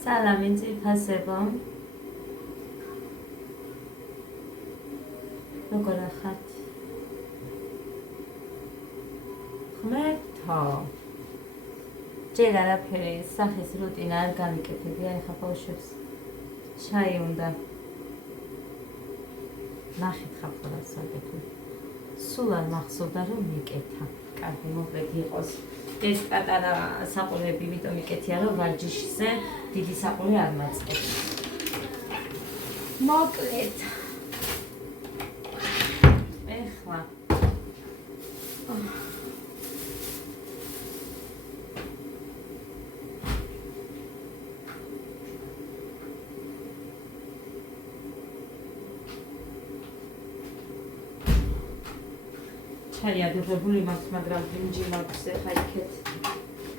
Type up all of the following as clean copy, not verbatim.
სალამი ძვირფასებო. როგორ ახართ? ღმერთო. ჯერ არაფერი სახის რუტინა არ გამიკეთებია, ეხლა ბავშვებს შაი უნდა ნახეთ ხაფორას აგეთო. სულ არ მახსოვდა რომ მიკეთა. კარგი მოკლედ იყოს. ეს პატარა საყურები იმიტომ მიკეთია რომ ვარჯიშზე დიდი საყური არ მაწყობს. მოკლედ. ეხლა ჩაიადებული მაქვს, მაგრამ ბრინჯი მაქვს, ეხლა იქეთ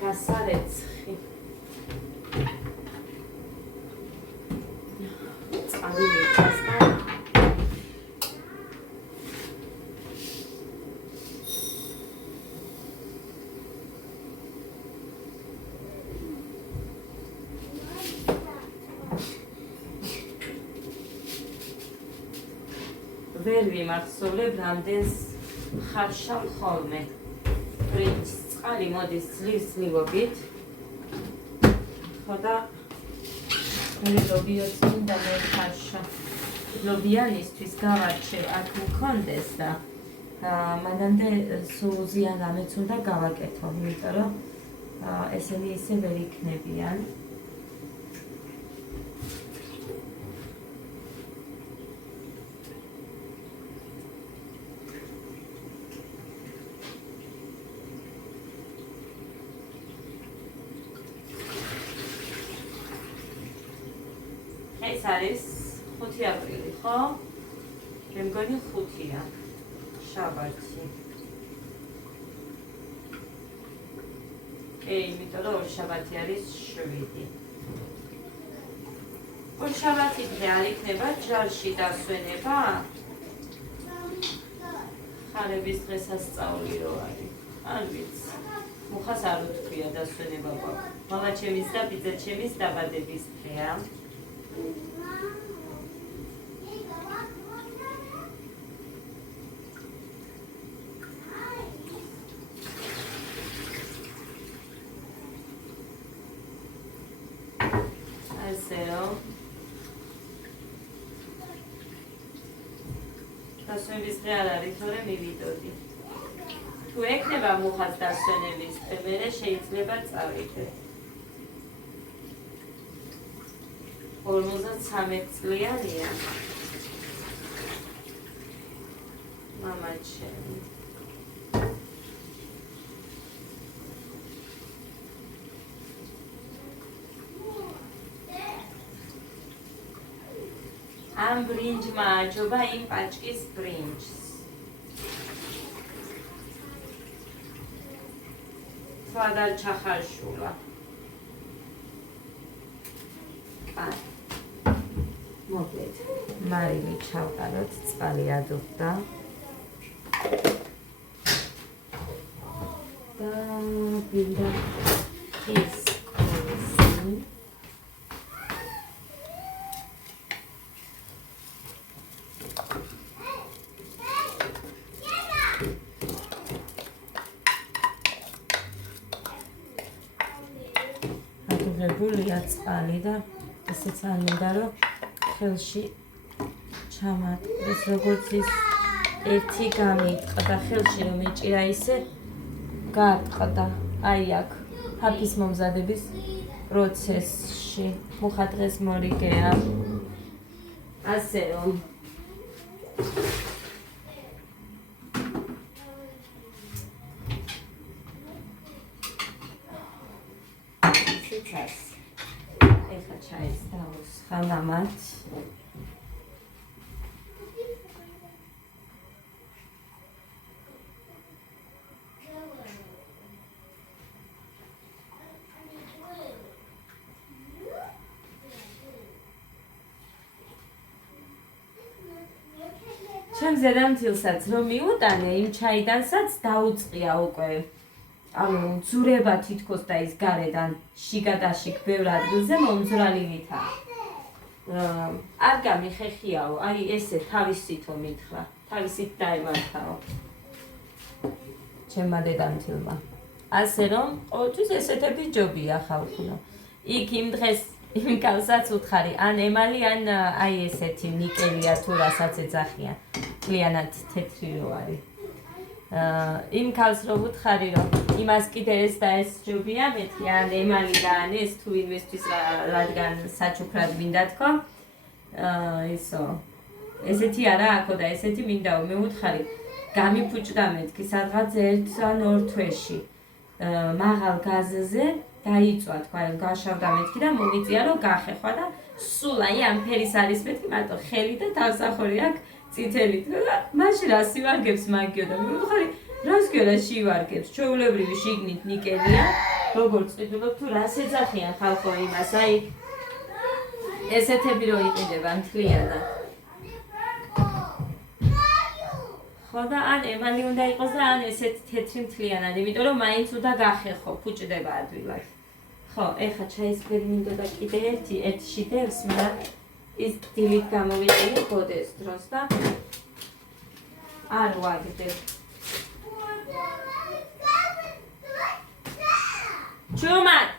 გასარეცხი. წყალი მიწასდა. ვერ ვიმახსოვრებ რამდენს ხარშავ ხოლმე. ბრინჯის წყალი მოდის ძლივ-ძლივობით. ხო და მე ლობიოც მინდა მე ხარშა. ლობიანისთვის გავარჩევ აქ მქონდეს და მანამდე სულ ზიან რამეც უნდა გავაკეთო, იმიტომ რომ ესენი ისე ვერ იქნებიან. ეს არის 5 აპრილი, ხო? მე მგონი 5-ია. შაბათი. იმიტომ რომ შაბათი არის 7. ორ შაბათი არ იქნება ჯარში დასვენება? ხარების დღესასწაული რო არის. არ ვიცი. მუხას არ უთქვია დასვენება გვაქვს. მამაჩემის და ბიძაჩემის დაბადების დღეა. დასვენების დღე არ არის, თორემ მივიდოდი. თუ ექნება მუხას დასვენების დღე, მერე შეიძლება წავიდე. 53 წლიანია. მამაჩემი. ამ ბრინჯმა აჯობა იმ პაჭკის ბრინჯს. თვად არ ჩახარშულა. მოკლედ, მარილი ჩავყაროთ, წყალი ადუხდა. და გინდა ის კოლესი. ადუღებულია წყალი და ესეც არ მინდა რომ ხელში ჩამატყდეს, როგორც ის ერთი გამიტყდა ხელში რომ ეჭირა ისე გატყდა. აი აქ ფაფის მომზადების პროცესში. მუხა დღეს მორიგეა. ასე რომ ეხლა ჩაის დავუსხა მამაც. ჩემ ზედამთილსაც რომ მიუტანე, იმ ჩაიდანსაც დაუწყია უკვე. ანუ ძურება თითქოს და ის გარედან შიგადაშიგ ბევრ ადგილზე მომძრალივითაა. არ გამიხეხიაო, აი ესე თავისითო მითხრა, თავისით დაემართაო. ჩემმა დედამთილმა. ასე რომ, ყოველთვის ესეთები ჯობია ხალხო. იქ იმ დღეს იმ კალსაც უთხარი, ან ემალი, ან აი ესეთი ნიკელია თუ რასაც ეძახიან. კლიანად თეთრი რო არის. იმ კალს რო უთხარი, რომ იმას კიდე ეს და ეს ჯობია, მეთქი ან ემალი და ან ეს თუ ინვესტვის რადგან საჩუქრად მინდა თქო. ისო. ესეთი არა აქო და ესეთი მინდაო, მე უთხარი. გამიფუჭდა მეთქი სადღაც 1 ან 2 თვეში. მაღალ გაზზე დაიწვა თქვა, გაშავდა მეთქი და მომიწია რომ გახეხვა და სულ აი ამ ფერის არის მეთქი, მარტო ხელი და თავსახური აქვს წითელი და მაშინ რა სივარგებს მაგიო და მე ვთქვი, რას გერა შივარგებს, ჩვეულებრივი შიგნით ნიკელია, როგორც ვიტყოდ თუ რას ეძახიან ხალხო იმას, აი ესეთები რო იყიდება მთლიანად. ხო და ან ემალი უნდა იყოს და ან ესეთ თეთრი მთლიანად, იმიტომ რომ მაინც უნდა გახეხო, ფუჭდება ადვილად. ხო, ეხა ჩაისფერი მინდოდა კიდე ერთში დევს, მაგრამ ის დილით გამოვიყენე გოდეს დროს და არ ვაგდებ. ჩუმად!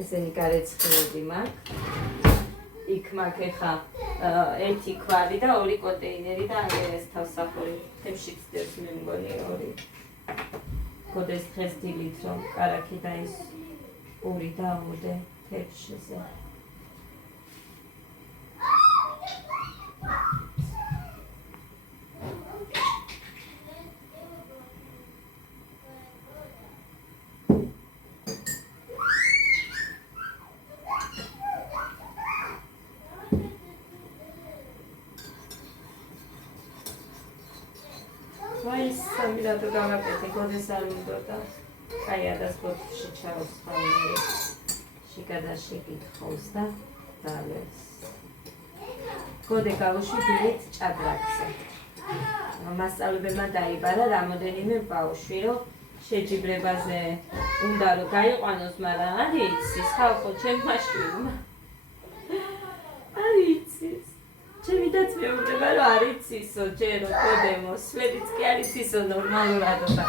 ესენი გარეცხილები მაქვს. იქ მაქვს ეხა ერთი კვალი და 2 კონტეინერი და ეს თავსახური. თემშიც დევს მე მგონი 2. გოდეს დღეს დილით რომ კარაქი და ის 2 დავუდე თეთრშეზე. სამილადო გავაკეთე, გოდეს არ მინდოდა. კაი ადას ბოთლში ჩავსხავდი. შიგადაში გითხავს და დალევს. გოდე გავუშვი დილით ჭადრაკზე. მასწავლებელმა დაიბარა რამოდენიმე ბავშვი, რომ შეჯიბრებაზე უნდა რომ გაიყვანოს, მაგრამ არ იცის ხალხო ჩემმა შვილმა. არ იცის. ჩემი დაც მეუბნება რომ არ იცისო ჯერო კოდემო, სვედიც კი არ იცისო ნორმალურად და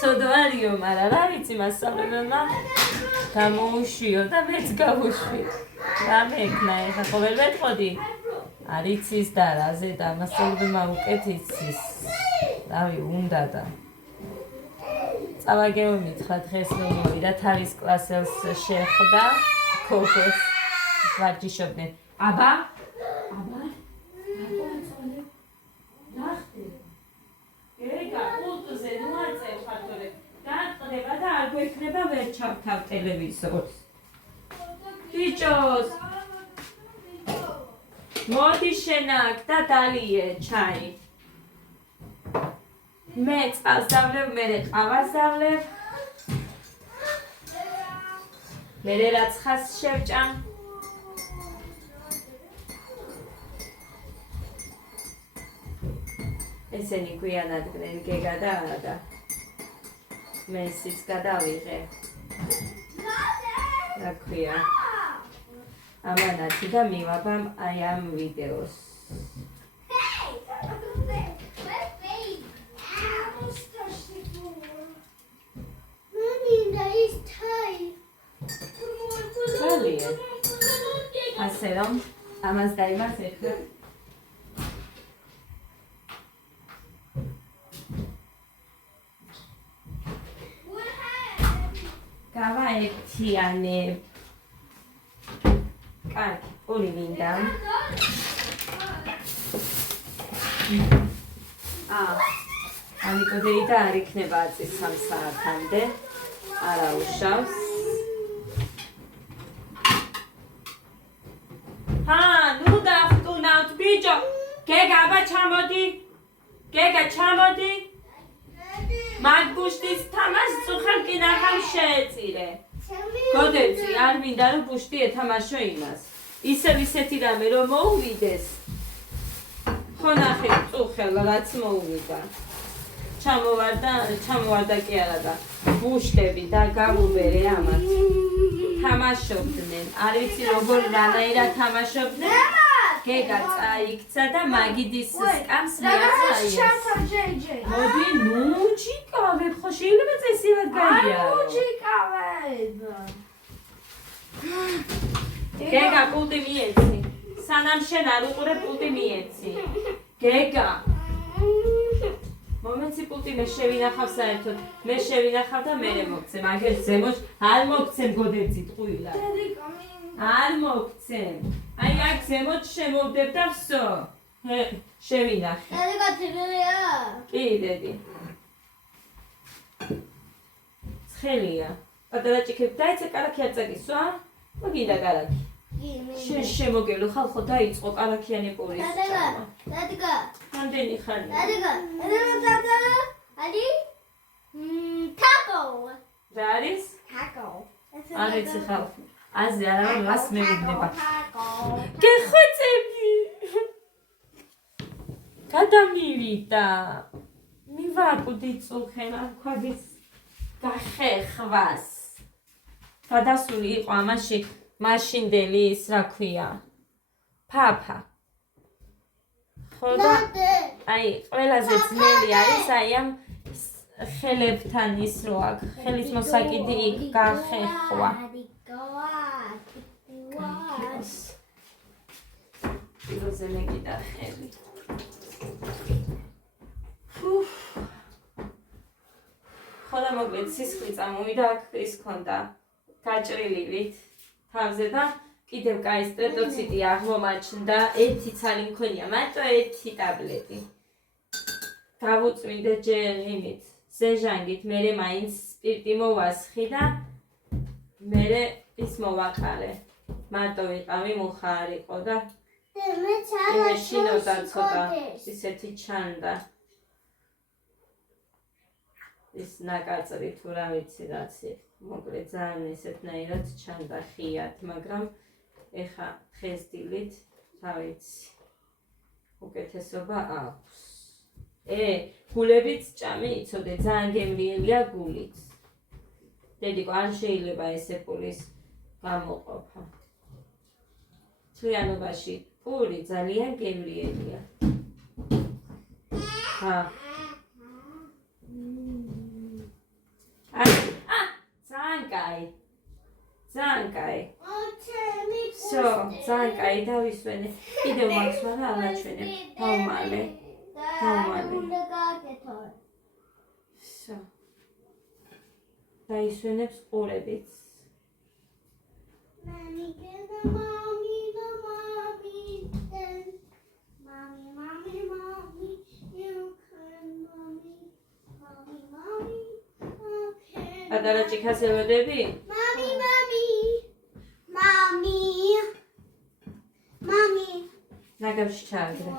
ცოდო არისო, მაგრამ რა ვიცი მასწავლებელმა გამოუშვიო და მეც გავუშვი. რა მექნა ეხა ყოველ ვეთყოდი არ იცის და რაზე და მასწავლებელმა უკეთ იცის. რავი, უნდა და წავაგეო მითხრა დღეს რომ მოვიდა თავის კლასელს შეხვდა ქოქოს ვარჯიშობდნენ. აბა ეგა კულტურზე ნუ აწევ ხათოლე. დაწყდება და არ გვექნება ვერ ჩავთავ ტელევიზორს. ბიჭოს მოდი შენაკ და დალიე ჩაი. მე წყალს დავლევ, მერე ყავას დავლევ. მერე რაცხას შევჭამ. ესენი გვიანადგნენ გეგა და და მე სიც გადავიღე. რა ქვია? ამანათი და მივაბამ აი ამ ვიდეოს. ასე რომ ამას დაიმას ეხლა გავაერთიანებ. კარგი, 2 მინდა. ამიტოდეი და არ იქნება აწის 3 საათამდე. არა უშავს. ნუ დავტუნავთ ბიჭო. გეგა, აბა ჩამოდი. გეგა, ჩამოდი. მაგბუშტის თამაშს წუხან კი ნახავ შეეწირე. გოდეცი, არ მინდა რომ ბუშტი ეთამაშო იმას. ისევ ისეთი რამე რომ მოუვიდეს. ხო ნახე წუხელ რაც მოუვიდა ჩამოვარდა კი არა და ბუშტები და გამუბერე ამათ თამაშობდნენ არ ვიცი როგორ რანაირად თამაშობდნენ გეგა წაიქცა და მაგიდის სკამს მიაწაიეს მოდი ნუ ჩიკავებ ხო შეიძლება წესილად გაიარო ნუ ჩიკავებ გეგა პულტი მიეცი სანამ შენ არ უყურებ პულტი მიეცი გეგა მომენტი პულტი მე შევინახავ საერთოდ მე შევინახავ და მე მოგცემ აგერ ზემოთ არ მოგცემ გოდეცი ტყუილა არ მოგცემ აი აქ ზემოთ შემოვდებ და ვსო შევინახე დედი გათირია კი დედი ცხელია პატარა ჭიქები დაიცა კარაქი არ წაგისვა მოგინდა კარაქი შენ შემოგელო ხალხო დაიწყო კარაქიანი პურის დედა რამდენი ხანი დედა ალი ტაკო რა არის ტაკო არ იცი ხალხო აზე არა რას მეუბნება გეხოცები გადამივიდა მივაკუდი წუხენა ქვაგის გახეხვას გადასული იყო ამაში მაშინდელი ის რა ქვია ფაფა ხო და აი ყველაზე ძნელი არის აი ამ ხელებთან ის რო აქ ხელის მოსაკიდი იქ გახეხვა პირველზე მეკიდა ხელი ხო და მოკლედ სისხლი წამოვიდა აქ ის ქონდა გაჭრილივით თავზე და კიდევ კაი სტრეპტოციტი აღმომაჩნდა ერთი ცალი მქონია მარტო ერთი ტაბლეტი გავუწმინდე ჯერ იმით ზეჟანგით მერე მაინც სპირტი მოვასხი და მერე ის მოვაყარე მარტო ვიყავი მუხა არ იყო და მე ჩავა ცოტა ისეთი ჩანდა ის ნაკაწრი თუ რა ვიცი რაც მოკლედ ძალიან ესეთნაირად ჩანდა ხიათ მაგრამ ეხა დღეს დილით რა ვიცი უკეთესობა აქვს გულებიც ჭამი იცოდე ძალიან გემრიელია გულით დედიკო არ შეიძლება ესე პურის გამოყოფა თლიანობაში პური ძალიან გემრიელია ძალიან კაი всё ძალიან კაი დავისვენე კიდევ მაქვს მაგრამ ანაჩვენებ დავმალე всё დაისვენებს ყურებიც პატარა ჭიქას ელოდები? მამი ნაგებში ჩააგდე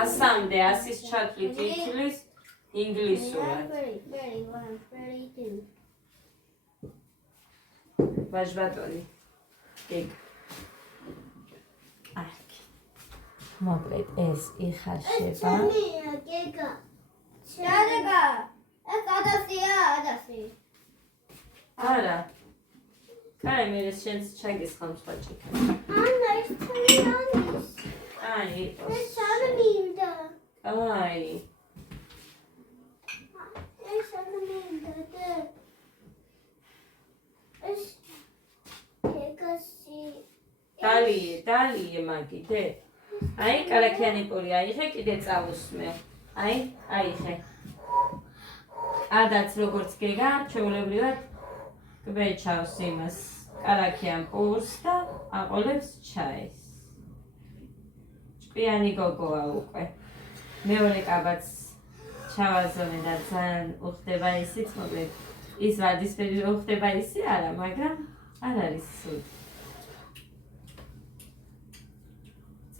ასამდე ასის ჩათვლით ითვლის ინგლისურად ვაჟბატონი გეგ აქ მოკლედ ეს იხარშება გეგა შარება ეს ადასია არა კაი მე შენს ჩაგისხამ სხვა ჭიქა ანა ის თამიანის აი ეს სამმინდა აი ეს სამმინდა ეს ეგასი დალიე მაგიდე აი კარაქიანი პური აიღე კიდე წავუსმე აიღე ადაც როგორც გეგა ჩვეულებრივად კვეჩავს იმას კარაქიან პურს და აყოლებს ჩაის ჭკვიანი გოგოა უკვე მეორე კაბაც ჩავაზონე და ძალიან უხდება ისიც მოკლედ ის ვარდისფერი უხდება ისი არა მაგრამ არ არის სულ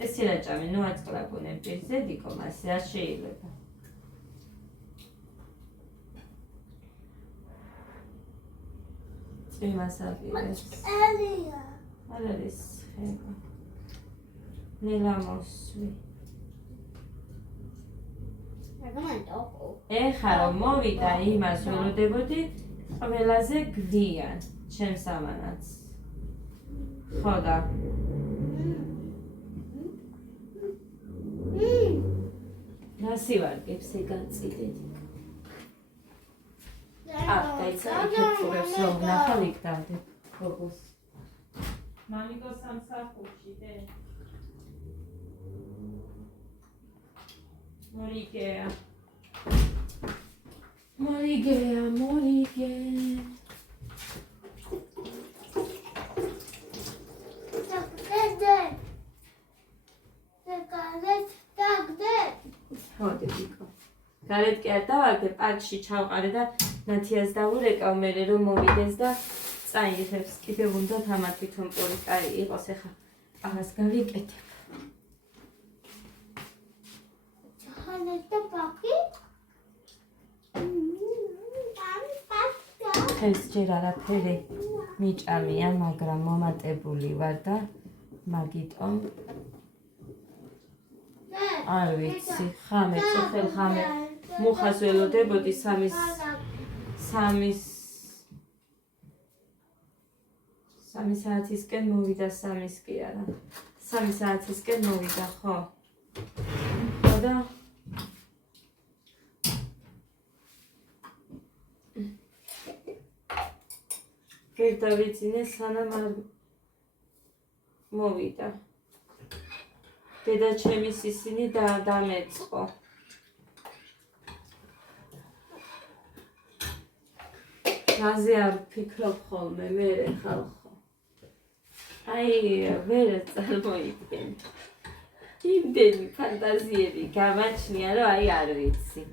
ეს რაჭამი, ნუ აწყლაგუნე პირზე დიკო მას რა შეიძლება. წვიმას აპირეს. არ არის ხება. ნელა მოსვი. ეხლა რომ მოვიდა იმას ველოდებოდი ყველაზე გვიან ჩემს ამანაც. ხო და ნასი ვარგებს ეგაციდეთ. დაიცა იქებს რომ ნახალ იქ დავდე გოგოს. მამიკო სამსახურში დე. Morigea. ხოდი დიკო. გარეთ კი არ დავაგე, პარკში ჩავყარე და ნათიას დავურეკავ მე რომ მოვიდეს და წაიღებს. კიდევ უნდა თამარ თვითონ პური კარი იყოს ახლა. აღას გავიკეთებ. ეს ჯერ არაფერი მიჭამია, მაგრამ მომატებული ვარ და მაგიტომ არ ვიცი, ხამე წუხელ ხამე მუხას ველოდებოდი სამის საათისკენ მოვიდა, სამის კი არა. 3 საათისკენ მოვიდა, ხო? ხო და ვერ დავიძინე სანამ არ მოვიდა. დედა ჩემის ისინი დამეწყო. რაზე არ ვფიქრობ ხოლმე მე ხალხო. აი ვერ წარმოიდგენ. იმდენი ფანტაზიები გამაჩნია რომ აი არ ვიცი.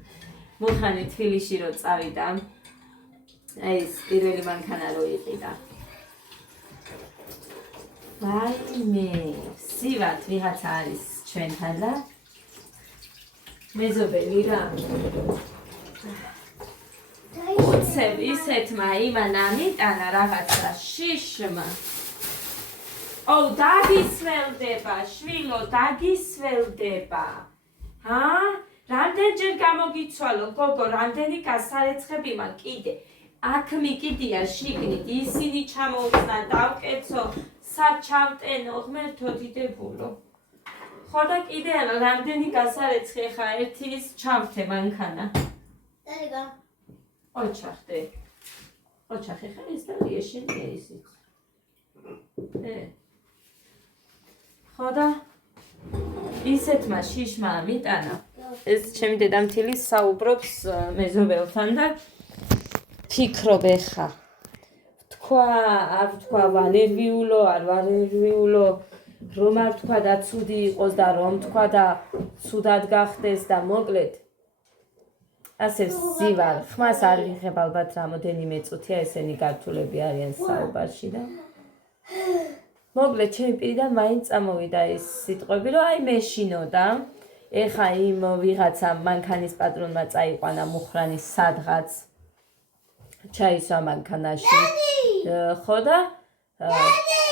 მუხანი თბილისში რო წავიდა. აი ეს პირველი მანქანა რო იყიდა. ვაიმე, სივათ ვიღაცა არის ჩვენთან და მეზობელი რა. უცებ ისეთმა იმან ამიტანა რაღაცა შიშმა. ო, დაგისველდება, შვილო, დაგისველდება. ჰა? რამდენჯერ გამოგიცვალო, გოგო, რამდენი გასარეცხები მაქვს კიდე. აქ მიკიდია შიგნით, ისინი ჩამოვხსნა, დავკეცო, სად ჩავტენო, ღმერთო დიდებულო. ხო და კიდე რამდენი გასარეცხი ხა ერთი ის ჩავთე მანქანა. დაგა. ოჩახდე. ოჩახი ხა ის და ეშენია ისიც. ხო და ისეთმა შიშმა ამიტანა. ეს ჩემი დედამთილი საუბრობს მეზობელთან და ფიქრობ ეხა. თქვა, არ თქვა ვალერვიულო, არ ვალერვიულო, რომ არ თქვა და ცუდი იყოს და რომ თქვა და ცუდად გახდეს და მოკლედ. ასე ვსივარ, ხმას არ ვიღებ ალბათ რამოდენიმე წუთია ესენი გართულები არიან საუბარში და მოკლედ ჩემი პირიდან მაინც წამოვიდა ის სიტყვები, რომ აი მეშინო და ეხა იმ ვიღაცა მანქანის პატრონმა წაიყვანა მუხრანის სადღაც ჩაისვა მანქანაში. ხო და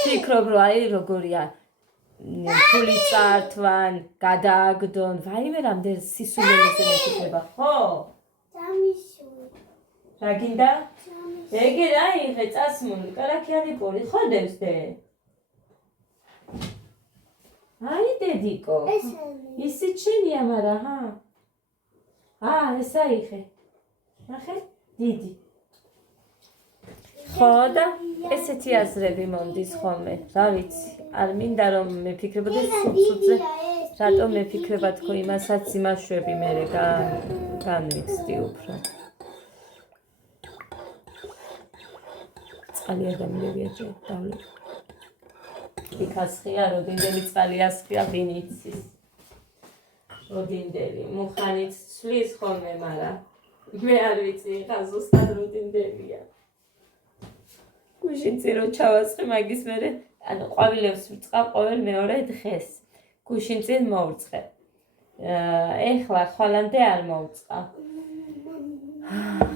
ფიქრობ რომ აი როგორია ფული წართვან, გადააგდონ, ვაიმე რამდენ სისულელეზე მეკითხება, ხო? დამისული. რა გინდა? ეგე რა იღე წასმული, კარაქიანი პური, ხოდებს დე? აი დედიკო. ისიც შენია, მარა, ჰა? ეს აიღე. ნახე? დიდი. ხო და ესეთი აზრები მომდის ხოლმე, რა ვიცი, არ მინდა რომ მეფიქრებოდი სუცუძე, რატომ მეფიქრება თქო იმასაც იმაშვები მერე განვიცდი უფრო. წყალი ადამიანებია ჯერ დავლე. იქასხია, როდინდელი წყალი ასხია ვინიცის. როდინდელი, მუხანიც ცვლის ხოლმე, მარა მე არ ვიცი, ხა ზუსტად როდინდელია. გუშინცი რო ჩავასხე მაგის მერე, ანუ ყვავილებს ვწყავ ყოველ მეორე დღეს. გუშინ წინ მოვწყე. ეხლა ხვალამდე არ მოვწყა.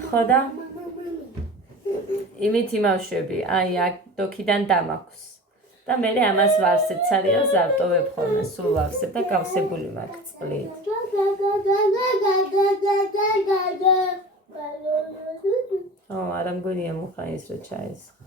ხო და იმით იმავშვები, აი აქ დოქიდან დამაქვს. და მე ამას ვარსებ, ცარიელს ავტოვებ ხოლმე, სულ ვარსებ და გავსებული მაქვს წყლით. არა მგონია მუხა ის რო ჩაესხა.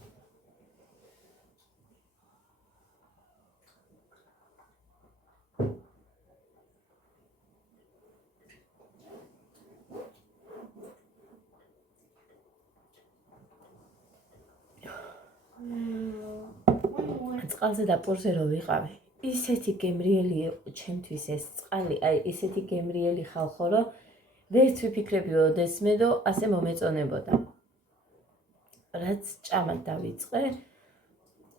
წყალზე და პურზე რო ვიყავი. ისეთი გემრიელი იყო ჩემთვის ეს წყალი, აი ისეთი გემრიელი ხალხო, რომ ვერც ვიფიქრებიო დესმედო, ასე მომეწონებოდა. რაც ჭამად დავიწყე,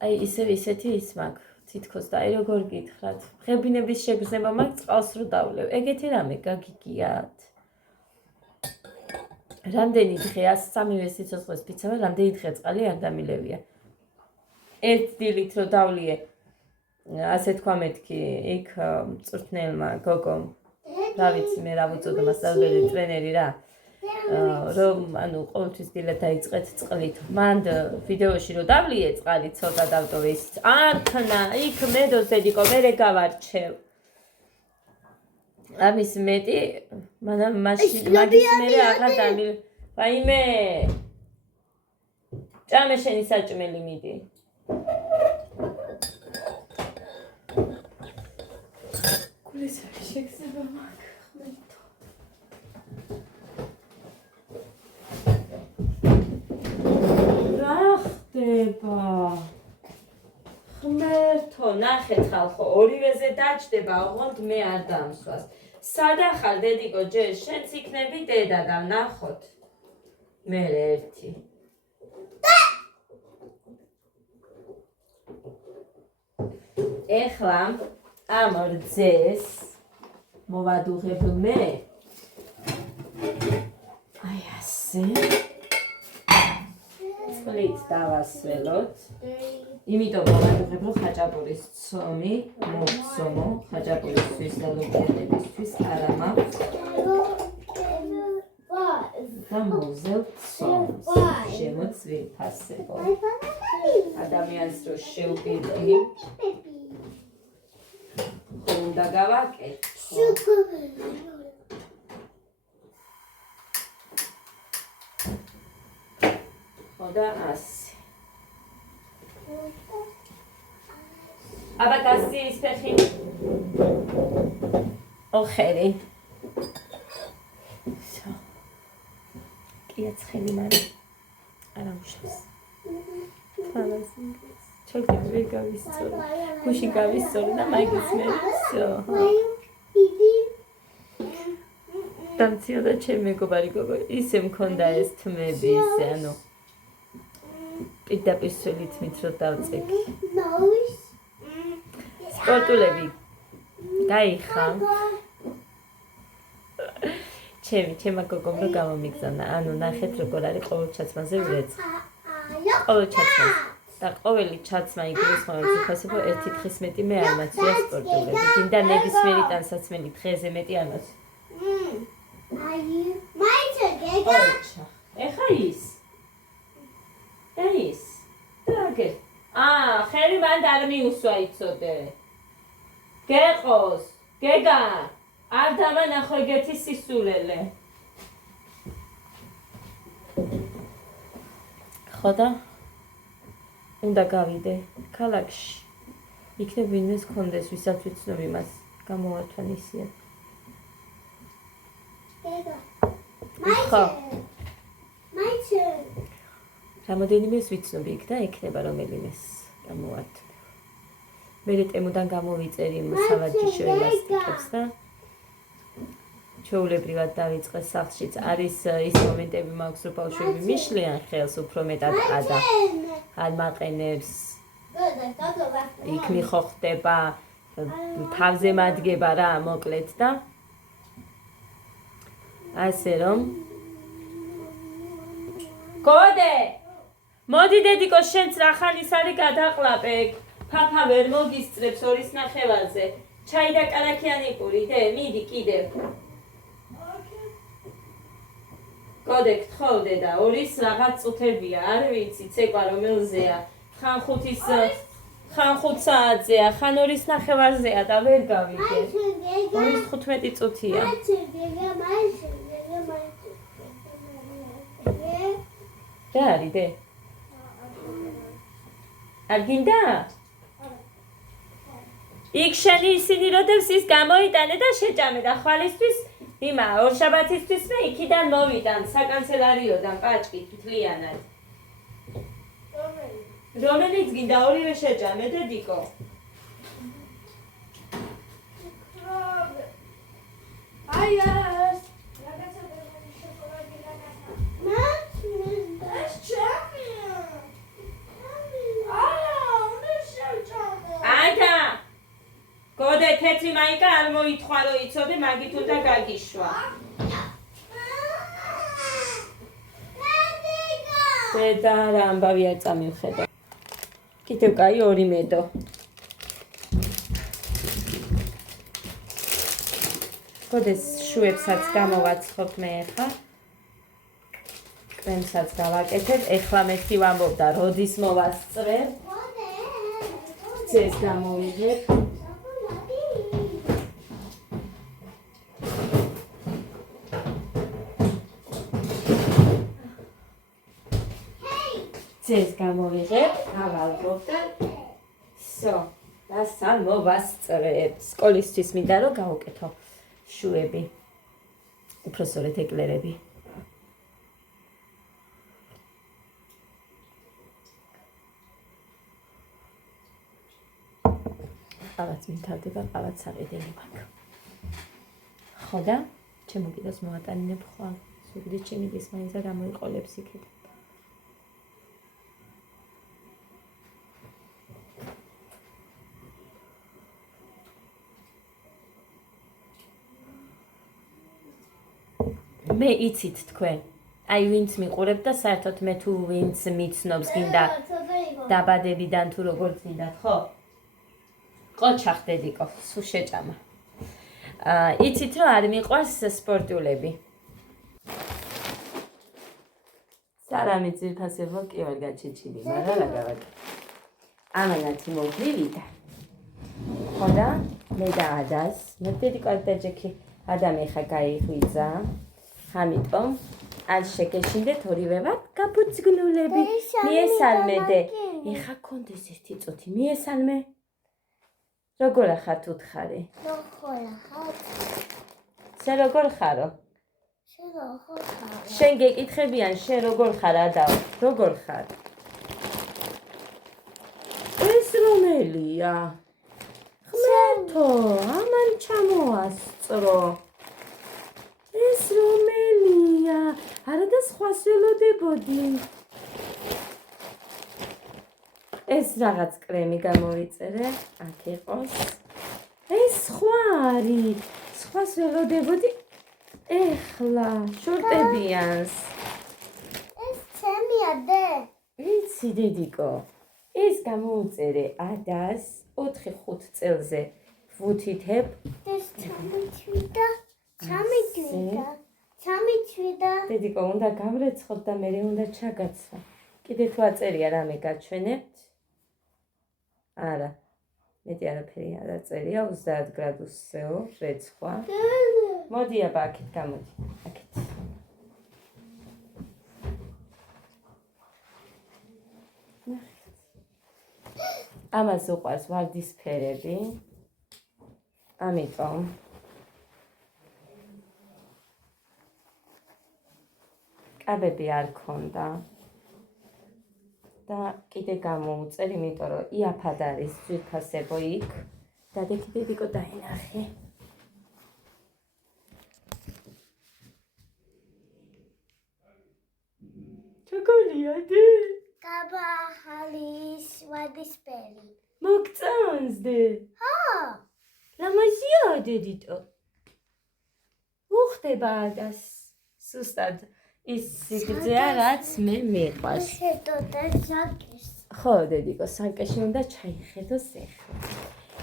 აი ისეთი ის მაქვს, თითქოს და აი როგორ გითხრათ, ღებინების შეგრძნება მაქვს წყალს რო დავლევ. ეგეთი რამე გაგიგიათ. რამდენი დღეა 3 სიცოცხლეს ფიცავა, რამდენი დღე წყალი არ დამილევია. ერთ დილით რო დავლიე, ასე თქვა მეთქი, იქ მწვრთნელმა გოგომ, რა ვიცი მე რა ვუწოდო მასწავლებელი ტრენერი რა, რომ ანუ ყოველთვის დილად დაიწყეთ წყლით. მანდ ვიდეოში რო დავლიე წყალი ცოტა დავტოვე ის არქნა, იქ მედოზე დიკო მერე გავარჩევ. ამის მეტი, მანამ მაშინ მაგის მერე აღარ დამილ. ვაიმე. ჭამე შენი საჭმელი მიდი. გულისები შეგზება მაქვს ხმეთო. რა ხდება? ხმერთო, ნახეთ ხალხო, ორივეზე დაჭდება, ოღონდ მე არ დამსვას. სადახარ დედიკო ჯერ შენც იქნები დედა და ნახოთ. მე ერთი. ეხლა ამ რძეს მოვადუღებ მე. აი ასე. წყლით დავასველოთ. იმიტომ მოვადუღებ, რომ ხაჭაპურის ცომი მოვცომო, ხაჭაპურისთვის და ლობიოდებისთვის არა მაქვს. და მოვზელთ ცომს. შემოც ვიფასებო. ადამიანს რო შეუპირდი. უნდა გავაკეთო. ხო და ასე. აბა გასციის ფეხი. ოხერი. კია ცხელი მარი. არა უშავს. თვალას ინგლისს. ჩოგდები ვერ გავისწორი. გუში გავისწორი და მაიგის მე. всё. დამციოდა ჩემი მეგობარი გოგო. ისე მქონდა ეს თმები, ისე ანუ პირდაპირ სულით მით რო დავწეკი. სპორტულები გაიხა. ჩემი გოგომ რო გამომიგზავნა. ანუ ნახეთ როგორ არის ყოველ ჩაცმაზე ვრეცხი. ყოველ ჩაცმაზე. და ყოველი ჩაცმა იგულისხმება უფასებო ერთი დღის მეტი მე არ მაცვია სპორტულები. გინდა ნებისმიერი ტანსაცმელი დღეზე მეტი არ მაცვია. მაიცა გეგა. ეხა ის. ის. დაგე. ხერი მანდ არ მიუსვა იცოდე. გეყოს. გეგა. არ დამანახო ეგეთი სისულელე. ხო და უნდა გავიდე ქალაქში. იქნებ ვინმეს კონდეს, ვისაც ვიცნობ იმას. გამოვართვან ისია. მაიჩე. რამოდენიმეს ვიცნობ იქ და ექნება რომელიმეს გამოვართვე. მერე ტემოდან გამოვიწერი სავაჯიშო ელასტიკებს და ჩვეულებრივად დავიწყე სახლშიც. არის ის მომენტები მაქვს, რომ ბავშვები მიშლიან ხელს უფრო მეტად და არ მაყენებს. იქ მიხოხდება, თავზე მადგება რა, მოკლედ და ასე რომ გოდე მოდი დედიკო შენც რა ხანის არის გადაყლაპე. ფაფა ვერ მოგისწრებს 2:30-ზე. ჩაი და კალაკიანი პური, დე, მიდი კიდევ. გოდეკ თხოვდე და ორის რაღაც წუთებია, არ ვიცი, ცეკვა რომელზეა. ხან 5 საათზეა, ხან 2:15-ზეა და ვერ გავიგე. 2:15 წუთია. რა არის დე? არ გინდა? იქ შენი ისინი როდესაც ის გამოიტანე და შეჭამე და ხვალისთვის იმა ორშაბათისთვისვე იქიდან მოვიდან საკანცელარიოდან პაჭკით მთლიანად. რომელიც გინდა ორივე შეჭამე დედიკო. აი ეს რაღაცა დედამი შოკოლადი რაღაცა. ეს ჩემია. აიტა გოდე თეთრი მაიკა არ მოითხრა რომ იცოდე მაგით უნდა გაგიშვა. დედა რა ამბავი არ წამივხედა. კიდევ კაი ორი მედო. გოდეს შუებსაც გამოვაცხობ მე ხა. კრემსაც გავაკეთებ. ეხლა მეთი ვამბობდა როდის მოვასწრებ. ძეს გამოვიღებ. ძეს გამოვიღებ, ავალღობ და სო, და სამ მოვასწრებ. სკოლისთვის მინდა რომ გავუკეთო შუები. უпроსორეთ ეკლერები. ყავაც მინთავდება, ყავაც საყიდელი მაქვს. ხო და? ჩემო კიდოს მოვატანინებ ხვალ. სუგდით ჩემი დის მაინც და გამოიყოლებს იქით. მე იცით თქვენ. აი ვინც მიყურებ და საერთოდ მე თუ ვინც მიცნობს გინდა დაბადებიდან თუ როგორც გინდათ, ხო? ყოჩახ დედიკო, სულ შეჭამა. იცით რომ არ მიყვარს სპორტულები. სარამი ძირფასებო კი ვარ გაჩეჩილი, მაგრამ რა გავაკეთე. ამანათი მოვიდა. ხო და მე და ადას, მე დედიკო და ჯექი ადამი ხა გაიღვიძა. ამიტომ არ შეგეშინდეთ ორივე ვართ გაფუძგნულები. მიესალმედე. ეხა კონდეს ერთი წუთი, მიესალმე. როგორ ახართ უთხარი? როგორ ახართ? შენ როგორ ხარო? შენ როგორ ხარ? შენ გეკითხებიან შენ როგორ ხარ ადავ? როგორ ხარ? ეს რომელია? ხმერთო, ამან ჩამოასწრო. ეს რომელია? არა და სხვას ველოდებოდი. ეს რაღაც კრემი გამოვიწერე, აქ იყოს. ეს სხვა არის. სხვას ველოდებოდი. ეხლა შორტებიანს. ეს ჩემია დე. ვიცი დედიკო. ეს გამოვიწერე ადას 4-5 წელზე ვუთითებ. ეს ჩამიჩვიდა. ჩამიჩვიდა. დედიკო უნდა გამრეცხოთ და მე უნდა ჩაგაცა. კიდე თუ აწერია რამე გაჩვენებთ? არა. მეტი არაფერი არ აწერია 30 გრადუსზეო რეცხვა. მოდი აბა აქეთ გამოდი. აქეთ. ამას უყვარს ვარდისფერები. ამიტომ კაბები არ ქონდა და კიდე გამოუწერ, იმიტომ რომ იაფად არის ძვირფასებო იქ. დადექი დედიკო დაინახე. ჩაკოლია დე. კაბაჰალის ვარდისფერი. მოგწონს დე? ხო. ლამაზია დედიტო. უხდება ადას. სუსტად. ის სიგრძეა, რაც მე მიყვარს. შედო და საკეს. ხო, დედიკო, სანკეში უნდა ჩაიხედოს ეხლა.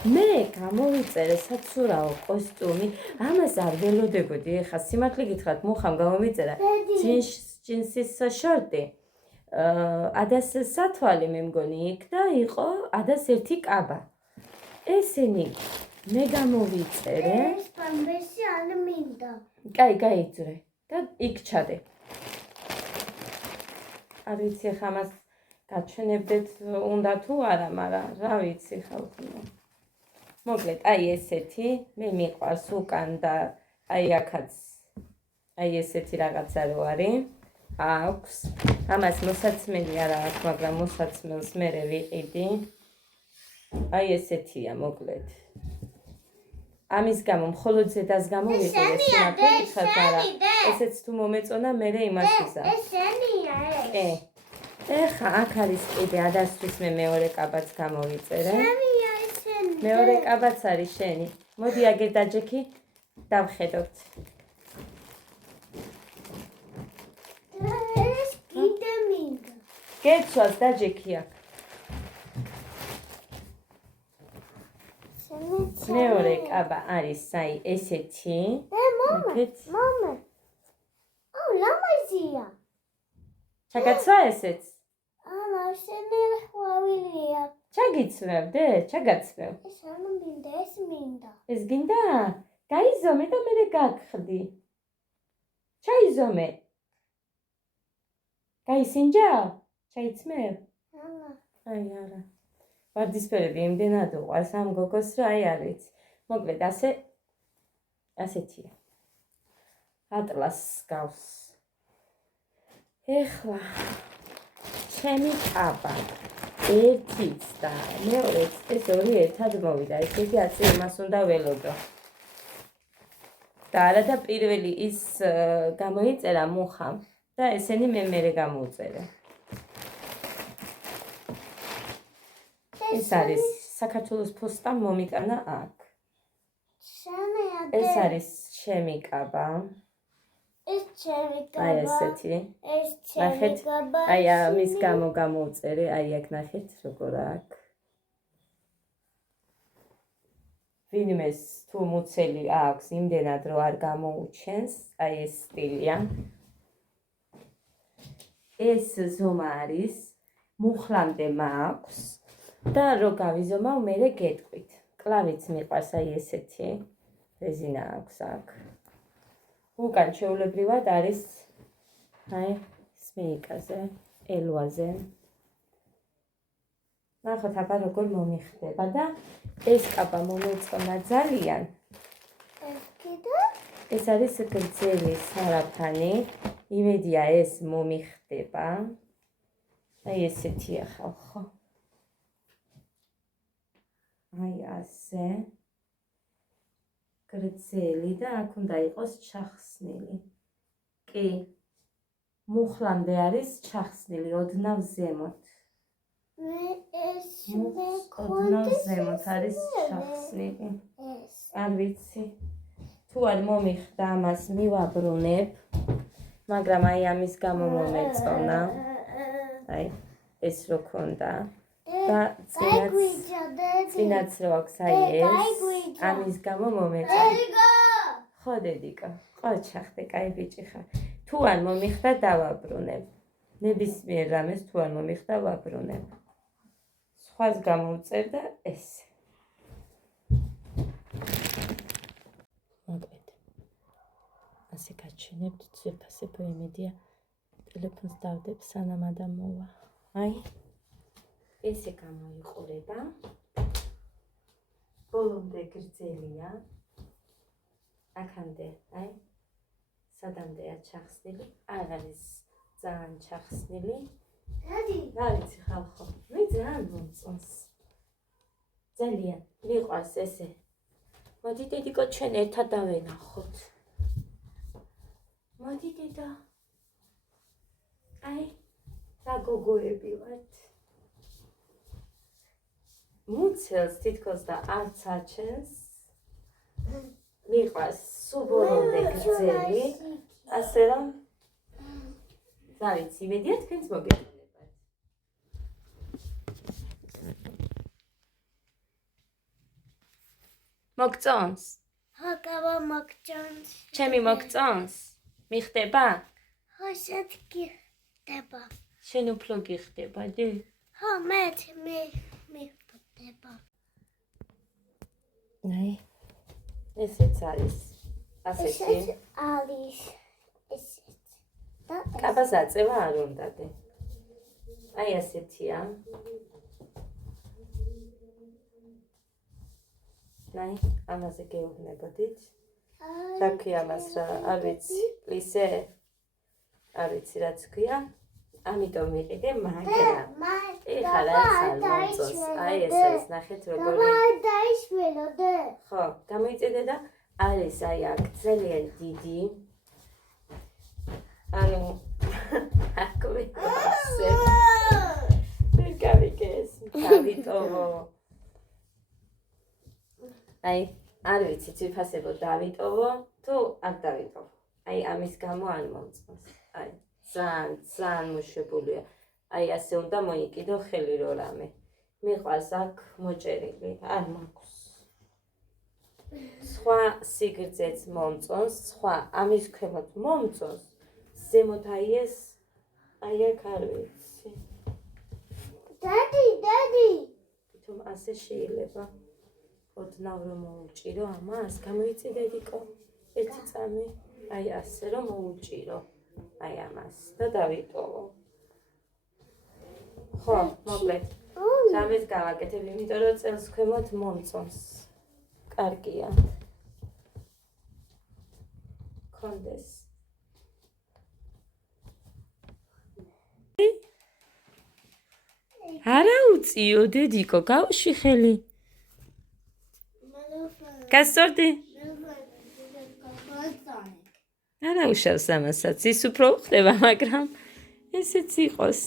მე გამოვიწერე საცურაო კოსტუმი, ამას არ ველოდებოდი, ეხლა სიმართლე გითხრათ, მუხამ გამომიწერა ჯინსის შორტი. ადას სათვალე მე მგონი იქ და იყო ადას ერთი კაბა. ესენი მე გამოვიწერე. ეს პამპერსი არ მინდა. კაი, გაიძრე და იქ ჩადე. არ ვიცი ხა მას გაჩვენებდეთ უნდა თუ არა, მაგრამ რა ვიცი ხალხო. მოკლედ, აი ესეთი, მე მიყვარს უკან და აი აქაც აი ესეთი რაღაცა რო არის. აქვს. ამას მოსაცმელი არ აქვს, მაგრამ მოსაცმელს მე ვიყიდი. აი ესეთია მოკლედ. ამის გამო მხოლოდ ზედას გამო ვიყიდე სიმართლე გითხრათ, მაგრამ ესეც თუ მომეწონა მე იმას ვიზა. ეს შენია ეს. ეხა აქ არის კიდე ადასთვის მე მეორე კაბაც გამოვიწერე. შენია ეს შენი. მეორე კაბაც არის შენი. მოდი აგერ დაჯექი, დავხედოთ. ეს კიდე მინდა. გეცვას დაჯექი აქ. მეორე კაბა არის აი ესეთი. მამა. აუ, ლამაზია. ჩაგაცვა ესეც? ამა, შენი ხვავილია. ჩაგიცვევდე? ჩაგაცვევ. ეს არ მინდა, ეს მინდა. ეს გინდა? გაიზომე და მე გაგხდი. ჩაიზომე. გაისინჯა? ჩაიცმევ? ამა. აი არა. ვარდისფერები იმდენად უყვარს ამ გოგოს, რა აი არ ვიცი. მოკლედ ასეთია. ატლასს გავს. ეხლა ჩემი კაბა ერთიც და მეორეც ეს ორი ერთად მოვიდა. ესეთი აწი იმას უნდა ველოდო. და არა და პირველი ის გამოიწერა მუხამ და ესენი მე გამოვწერე. ეს არის საქართველოს ფოსტამ მომიტანა აქ. ეს არის ჩემი კაბა. ეს ჩემი კაბა. აი ესეთი. ეს ჩემი კაბა. აი ამის გამო გამოვწერე, აი აქ ნახეთ როგორ აქვს. ვინმეს თუ მუცელი აქვს იმდენად რომ არ გამოუჩენს, აი ეს სტილია. ეს ზომა არის, მუხლამდე მაქვს. და რო გავიზომავ, მე გეტყვით. კლავიც მიყვარს აი ესეთი. რეზინა აქვს აქ. უკან შეულებრივად არის აი სმეიკაზე, ელვაზე. ნახოთ აბა როგორ მომიხდება და ეს კაბა მომეწონა ძალიან. ეს კიდე? ეს არის გრძელი სარაფანი. იმედია ეს მომიხდება. აი ესეთია ხალხო. აი ასე. გრძელი და აქ უნდა იყოს ჩახსნილი. კი. მუხლამდე არის ჩახსნილი, ოდნავ ზემოთ. მე ეს ოდნავ ზემოთ არის ჩახსნილი. ეს. არ ვიცი. თუ არ მომიხდა ამას მივაბრუნებ, მაგრამ აი ამის გამო მომეწონა. აი ეს რო ქონდა. და წინაც რო აქვს აი ეს ამის გამო მომეწონა. ხო დედიკო, ხო ჩახდე, კაი ბიჭი ხარ. თუ არ მომიხდა დავაბრუნებ. ნებისმიერ რამეს თუ არ მომიხდა ვაბრუნებ. სხვას გამოვწერ და ეს. მოკლედ. ასე გაჩვენებთ, ძვირფასებო იმედია ტელეფონს დავდებ სანამ ადამ მოვა. აი ესე გამოიყურება. ბოლომდე გრძელია. აქამდე, აი, სადამდეა ჩახსნილი, არ არის ძალიან ჩახსნილი. რა ვიცი ხალხო, მე ძალიან მომწონს. ძალიან მიყვარს ესე. მოდი დედიკო ჩვენ ერთად დავენახოთ. მოდი დედა. აი, რა გოგოები ვართ. მუცელს თითქოს და არც აჩენს. მიყვარს სულ ბოლომდე გრძელი. ასე რომ რა ვიცი, იმედია თქვენც მოგეწონებათ. მოგწონს? ჰაკავა მოგწონს. ჩემი მოგწონს? მიხდება? ხო, შეთქიხდება. შენ უფრო გიხდებადი? ხო, მე მიხდება. აი, ესეც არის. ასეთი. ესეც არის. ესეც. და კაბას აწევა არ უნდადი. აი ასეთია. აი, ამაზე გეუბნებოდით. რა ქვია მას რა, არ ვიცი, პლისე. არ ვიცი რაც ქვია. ამიტომ ვიყიდე, მაგრამ ეხლა რაც არ მომწონს. აი ეს არის, ნახეთ როგორი. დაიშველო და ხო, გამოიწედე და არის აი აქ ძალიან დიდი. ანუ აკვე ასე. ვერ გავიგეს, დავიტოვო. აი, არ ვიცი, ციფასებო დავიტოვო, თუ არ დავიტოვო. აი, ამის გამო არ მომწონს. აი, ძალიან მოშებულია. აი, ასე უნდა მოიკიდო ხელი რო რამე. მიყვარს აქ მოჭერილი, არ მაქვს. სხვა სიგრძეც მომწონს, სხვა ამის ქვემოთ მომწონს. ზემოთ აი ეს, აი აქ არ ვიცი. დადი თვითონ ასე შეიძლება. ოდნავ რომ მოუჭირო ამას, გამოიწედედიკო. ერთი წამი, აი ასე რომ მოუჭირო. აი ამას და დავიტოვო. ხო, მოკლედ. რამეს გავაკეთებ, იმიტომ რომ წელს ქვემოთ მომწონს. კარგია. კონდეს. არა უწიო, დედიკო, გავუში ხელი. გასწორდი? არა უშავს ამასაც, ის უფრო უხდება, მაგრამ ესეც იყოს.